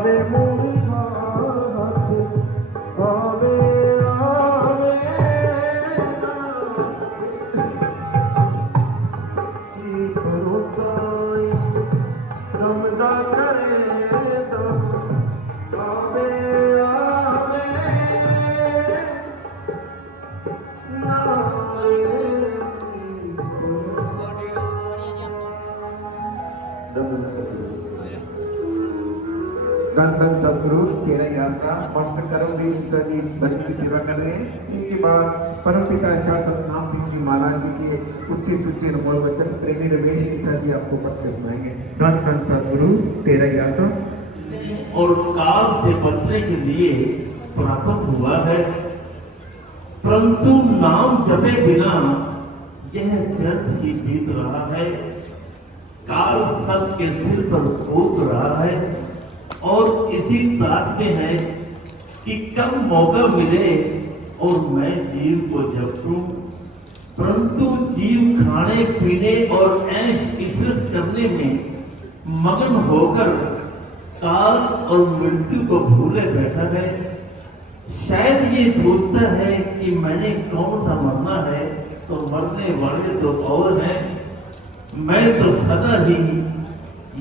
आवे मूर्खा हाथ आवे आवे की भरोसा दमदा करे दम आवे आवे धन धन सदगुरु तेरा यात्रा मास्टर करोगे जी भजन की सेवा कर रहे हैं। इनके बाद परम पिता शासक नाम सिंह जी महाराज जी के उच्चे सुच्चे नमोल वचन प्रेमी रमेश ईसा जी आपको पद पे सुनाएंगे। धन धन सदगुरु तेरा यात्रा और काल से बचने के लिए प्राप्त हुआ है, परंतु नाम जपे बिना यह व्यर्थ ही बीत रहा है। काल सब के सिर पर कूद रहा है और इसी ताक में है कि कब मौका मिले और मैं जीव को जपूं, परंतु जीव खाने पीने और ऐश इशरत करने में मगन होकर काल और मृत्यु को भूले बैठा है। शायद ये सोचता है कि मैंने कौन सा मरना है, तो मरने वाले तो और हैं, मैं तो सदा ही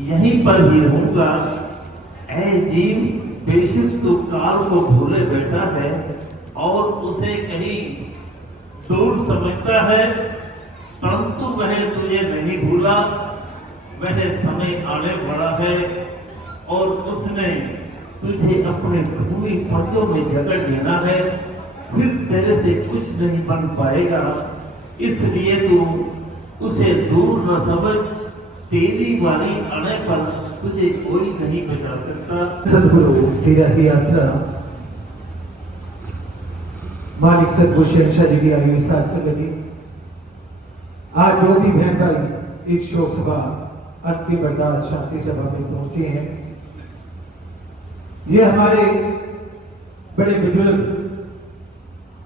यहीं पर ही रहूंगा। ऐ जीव, बेशक तू काल को भूले बैठा है और उसे कहीं दूर समझता है, परंतु वह तुझे नहीं भूला। वह समय आने वाला है और उसने तुझे अपने भूमि पदों में जकड़ लेना है, फिर तेरे से कुछ नहीं बन पाएगा। इसलिए तू उसे दूर न समझ, तेरी वाली आने पर तुझे कोई नहीं बचा सकता। सदगुरु तेरा ही आसरा, मालिक सदगुरु शहंशाह जी की आयु साथ संगति। आज जो भी बहन भाई एक शोक सभा अंतिम अरदास शांति सभा में पहुंचे हैं, ये हमारे बड़े बुजुर्ग,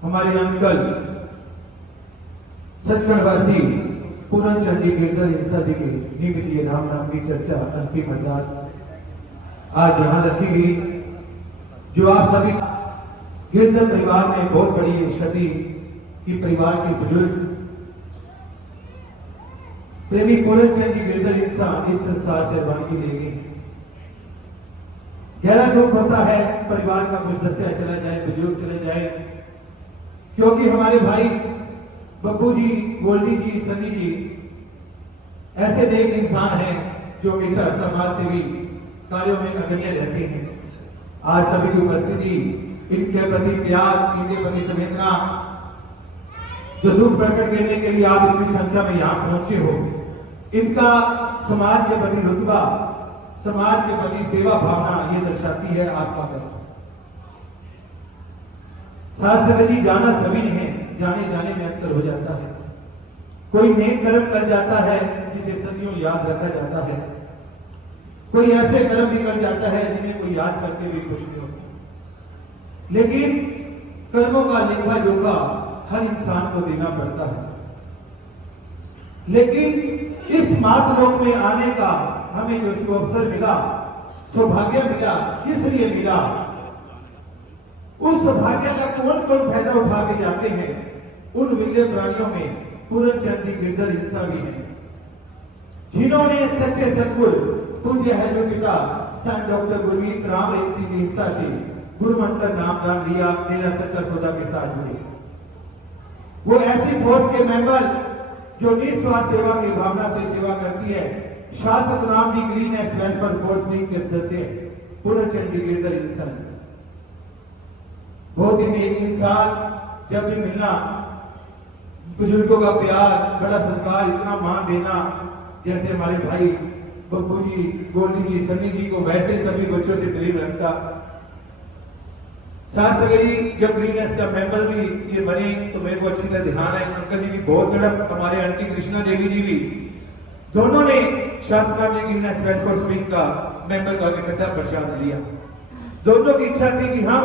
हमारे अंकल सचखंडवासी पूरन चंद जी गिरधर ईसा जी के निमित्त राम नाम की चर्चा अंतिम अरदास आज यहाँ रखी गई। जो आप सभी गिरधर परिवार में बहुत बड़ी क्षति की परिवार के बुजुर्ग प्रेमी पूरन चंद जी गिरधर ईसा इस संसार से रवानगी ले गए। गहरा दुख होता है परिवार का कुछ सदस्य चला जाए, बुजुर्ग चले जाए, क्योंकि हमारे भाई बब्बू जी, गोल्डी जी, सनी जी ऐसे नेक इंसान हैं जो हमेशा समाज सेवी कार्यों में अग्रणी रहते हैं। आज सभी की उपस्थिति, इनके प्रति प्यार, इनके प्रति संवेदना, जो दुख प्रकट करने के लिए आप इतनी संख्या में यहाँ पहुंचे हो, इनका समाज के प्रति रुतबा, समाज के प्रति सेवा भावना ये दर्शाती है आपका कर्म। साथ संगत जी, जाना सभी है, जाने जाने में अंतर हो जाता है। कोई नेक कर्म कर जाता है जिसे सदियों याद रखा जाता है, कोई ऐसे कर्म भी कर जाता है जिन्हें कोई याद करके भी खुश नहीं होता। लेकिन कर्मों का लेखा जोखा हर इंसान को देना पड़ता है। लेकिन इस मातलोक में आने का हमें जो अवसर मिला, सौभाग्य मिला, किस लिए मिला? उस सौभाग्य का कौन कौन फायदा उठा के जाते हैं? उन विरले प्राणियों में पूरन चंद जी गिरधर ईसा भी हैं, जिन्होंने सच्चे सदगुरु पूज्य है जो पिता संत डॉक्टर गुरमीत राम रेम सिंह ईसा से गुरु मंत्र नामदान लिया, मेरा सच्चा सौदा के साथ जुड़े। वो ऐसी फोर्स के मेंबर जो निस्वार्थ सेवा की भावना से सेवा करती है। शासक नाम जी ग्रीननेस वेलफेयर फोर्स विंग के सदस्य पूरन चंद जी गिरधर ईसा। बहुत ही नेक इंसान, जब भी मिलना बुजुर्गों का प्यार, बड़ा सत्कार, इतना मान देना, जैसे हमारे भाई बब्बू जी, गोल्डी जी, सनी जी को वैसे सभी बच्चों से प्रेम रखता। साथ सगे जब ग्रीननेस का मेंबर भी ये बने तो मेरे को अच्छी तरह ध्यान है, अंकल जी की बहुत तड़प, हमारे आंटी कृष्णा देवी जी भी, दोनों ने शासना में ग्रीननेस वेलफेयर विंग का मेंबर का इकट्ठा प्रसाद लिया। दोनों की इच्छा थी कि हम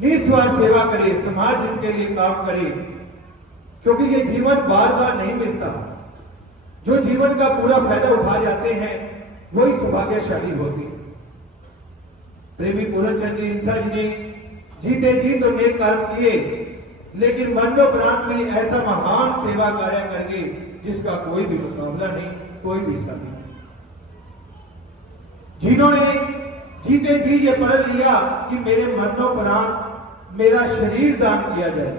निस्वार्थ सेवा करें, समाज हित के लिए काम करें, क्योंकि ये जीवन बार बार नहीं मिलता। जो जीवन का पूरा फायदा उठा जाते हैं वही सौभाग्यशाली होती है। प्रेमी पूर्णचंद जी इंसा जी ने जीते जी तो नेक कर्म किए, लेकिन मरणोपरांत में ऐसा महान सेवा कार्य करके जिसका कोई भी मुकाबला नहीं, कोई भी साथी नहीं। जिन्होंने जीते जी ये प्रण लिया कि मेरे मरणोपरांत मेरा शरीर दान किया जाए।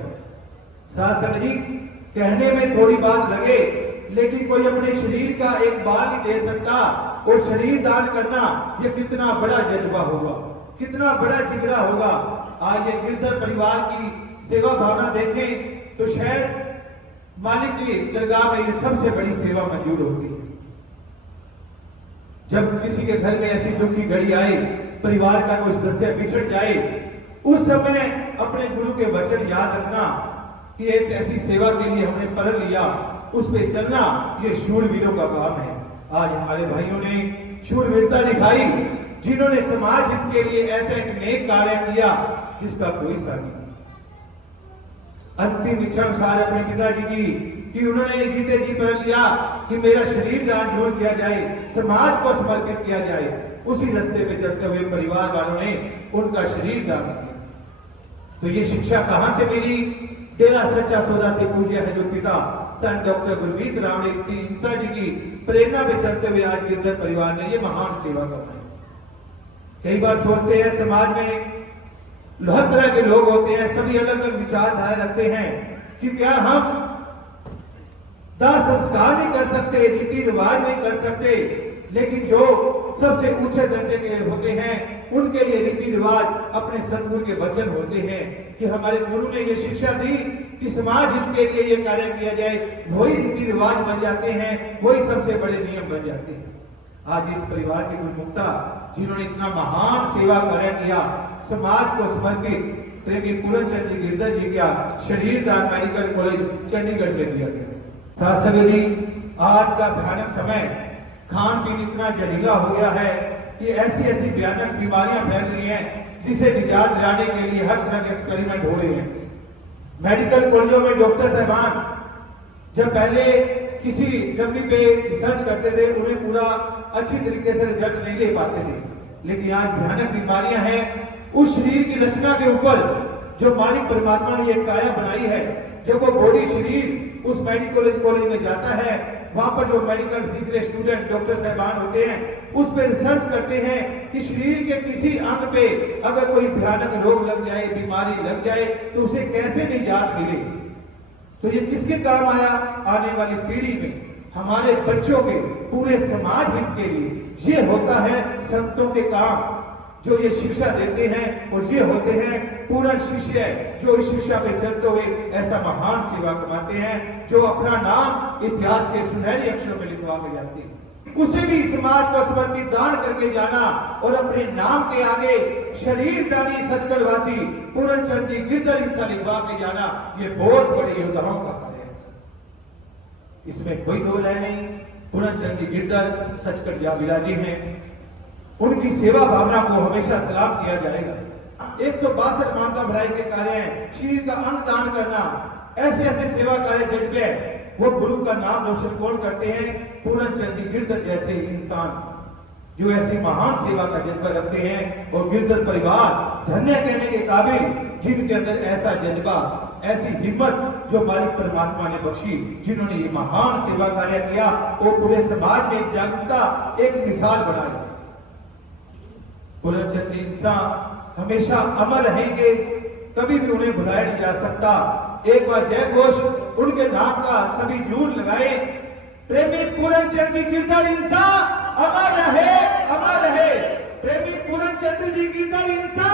साथ संग जी, कहने में थोड़ी बात लगे, लेकिन कोई अपने शरीर का एक बाल नहीं दे सकता, और शरीर दान करना ये कितना बड़ा जज्बा होगा, कितना बड़ा जिगरा होगा। आज ये गिरधर परिवार की सेवा भावना देखें तो शायद मालिक की दरगाह में ये सबसे बड़ी सेवा मंजूर होती है। जब किसी के घर में ऐसी दुख की घड़ी आए, परिवार का कोई सदस्य बिछड़ जाए, उस समय अपने गुरु के वचन याद रखना कि एक ऐसी सेवा के लिए हमने प्रण लिया, उस पे चलना ये शूरवीरों का काम है। आज हमारे भाइयों ने शूरवीरता दिखाई, जिन्होंने समाज हित के लिए ऐसा एक नेक कार्य किया जिसका कोई साथी नहीं। अंतिम इच्छा अनुसार अपने पिताजी की कि उन्होंने जीते जी प्रण लिया कि मेरा शरीर दान जोड़ किया जाए, समाज को समर्पित किया जाए। उसी रास्ते पे चलते हुए परिवार वालों ने उनका शरीर दान किया। तो ये शिक्षा कहां से मिली? डेरा सच्चा सौदा से पूज्य है जो पिता संत डॉक्टर गुरमीत राम सिंह इंसा जी की प्रेरणा में चलते हुए आज गिरधर परिवार ने ये महान सेवा करना है। कई बार सोचते हैं समाज में हर तरह के लोग होते हैं, सभी अलग अलग विचारधारा रखते हैं कि क्या हम दाह संस्कार नहीं कर सकते, रीति रिवाज नहीं कर सकते, लेकिन जो सबसे ऊंचे दर्जे के होते हैं उनके लिए रीति रिवाज अपने सदगुरु के वचन होते हैं कि हमारे गुरु ने ये शिक्षा दी कि समाज हित के लिए ये कार्य किया जाए, वही रीति रिवाज बन जाते हैं, वही सबसे बड़े नियम बन जाते हैं। आज इस परिवार के गुरुमुक्ता जिन्होंने इतना महान सेवा कार्य किया, समाज को समर्पित प्रेमी पूर्णचंद जी गिरधर जी का शरीर दान मेडिकल कॉलेज चंडीगढ़ में दिया गया। साथ जी, आज का भयानक समय, खान पीन इतना जहरीला हो गया है कि ऐसी ऐसी भयानक बीमारियां फैल रही हैं जिसे निजात दिलाने के लिए हर तरह के एक्सपेरिमेंट हो रहे हैं। मेडिकल कॉलेजों में डॉक्टर साहबान जब पहले किसी डब्ल्यू पे रिसर्च करते थे, उन्हें पूरा अच्छी तरीके से रिजल्ट नहीं ले पाते थे, लेकिन आज भयानक बीमारियां हैं। उस शरीर की रचना के ऊपर जो मालिक परमात्मा ने ये काया बनाई है, जब वो बॉडी शरीर उस मेडिकल कॉलेज में जाता है, वहां पर जो मेडिकल सीख रहे स्टूडेंट डॉक्टर साहबान होते हैं उस पर रिसर्च करते हैं कि शरीर के किसी अंग पे अगर कोई भयानक रोग लग जाए, बीमारी लग जाए, तो उसे कैसे निजात मिले। तो ये किसके काम आया? आने वाली पीढ़ी में हमारे बच्चों के, पूरे समाज हित के लिए ये होता है संतों के काम, जो ये शिक्षा देते हैं, और ये होते हैं पूर्ण शिष्य जो इस शिक्षा पे चलते हुए ऐसा महान सेवा कमाते हैं, जो अपना नाम इतिहास के सुनहरे अक्षरों में लिखवा के जाते हैं। उसे भी समाज को समर्पित दान करके जाना और अपने नाम के आगे शरीर दानी सचखंड वासी पूर्णचंद जी गिरधर इंसा लिखवा के जाना, ये बहुत बड़ी योद्धाओं का कार्य है, इसमें कोई दो राय नहीं। पूर्णचंद जी गिरधर सचखंड जा विराजी हैं, उनकी सेवा भावना को हमेशा सलाम किया जाएगा। 162 मानता भलाई के कार्य हैं, शरीर का अंग दान करना, ऐसे ऐसे सेवा कार्य जज्बे, वो गुरु का नाम रोशन कौन करते हैं? पूर्णचंद जी गिरधर जैसे इंसान जो ऐसी महान सेवा का जज्बा रखते हैं, और गिरधर परिवार धन्य कहने के काबिल, जिनके अंदर ऐसा जज्बा, ऐसी हिम्मत जो मालिक परमात्मा ने बख्शी, जिन्होंने ये महान सेवा कार्य किया और पूरे समाज में जागरूकता एक मिसाल बनाई। पूर्णचंद जी इंसान हमेशा अमर रहेंगे, कभी भी उन्हें भुलाया नहीं जा सकता। एक बार जय घोष उनके नाम का सभी जरूर लगाए। प्रेमी पूर्णचंद जी गिरधर इंसा अमर रहे, अमर रहे। प्रेमी पूर्णचंद जी गिरधर इंसा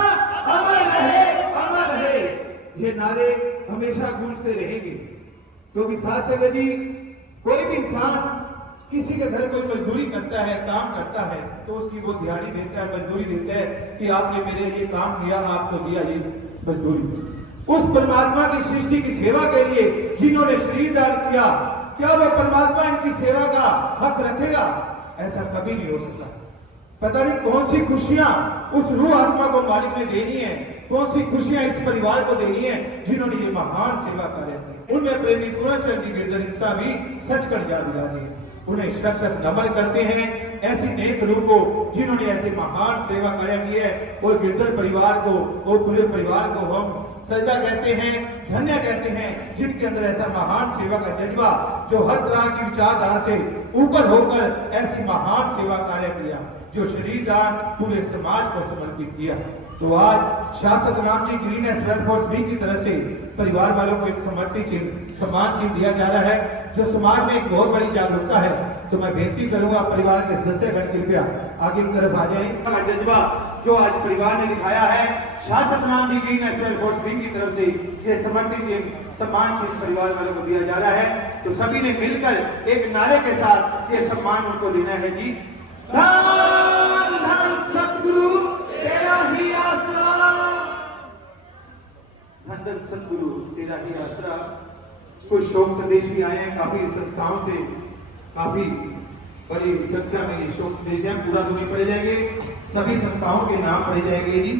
अमर रहे, अमर रहे। ये नारे हमेशा गूंजते रहेंगे, क्योंकि साथ संगत जी, कोई भी इंसान किसी के घर कोई मजदूरी करता है, काम करता है, तो उसकी वो दिहाड़ी देता है, मजदूरी देता है कि आपने मेरे लिए काम किया, आपको दिया ये मजदूरी। उस परमात्मा की सृष्टि की सेवा के लिए जिन्होंने शरीर दान किया, क्या वो परमात्मा इनकी सेवा का हक रखेगा? ऐसा कभी नहीं हो सकता। पता नहीं कौन सी खुशियां उस रूह आत्मा को मालिक ने देनी है, कौन सी खुशियां इस परिवार को देनी है जिन्होंने ये महान सेवा कार्य किया। उनमें प्रेमी पूर्णचंद जी गिरधर इंसा भी सचखंड जा विराजे। उन्हें शत शत नमन करते हैं। ऐसी नेक रूह को जिन्होंने ऐसे महान सेवा कार्य की है, और गिरधर परिवार को और पूरे परिवार को हम सजदा कहते हैं, धन्य कहते हैं, जिनके अंदर ऐसा महान सेवा का जज्बा, जो हर तरह की विचारधारा से ऊपर होकर ऐसी महान सेवा कार्य किया, जो शरीर दान पूरे समाज को समर्पित किया। तो आज शासक नाम की ग्रीन वेलफेयर विंग की तरफ से परिवार वालों को एक समर्पित चिन्ह, सम्मान चिन्ह दिया जा रहा है, जो समाज में एक बहुत बड़ी जागरूकता है। तो मैं बेनती करूंगा परिवार के सदस्यगण कृपया आगे की तरफ आ जाएं। का जज्बा जो आज परिवार ने दिखाया है, शासक नाम की ग्रीन वेलफेयर विंग की तरफ से ये समर्पित चिन्ह, सम्मान चिन्ह परिवार वालों को दिया जा रहा है। तो सभी ने मिलकर एक नारे के साथ ये सम्मान उनको देना है जी। धन धन सतगुरु तेरा ही आसरा, धन धन सतगुरु तेरा ही आसरा। कुछ शोक संदेश भी आए हैं काफी संस्थाओं से, काफी बड़ी संख्या में शोक संदेश हैं, पूरा तो नहीं पढ़े जाएंगे, सभी संस्थाओं के नाम पढ़े जाएंगे जी।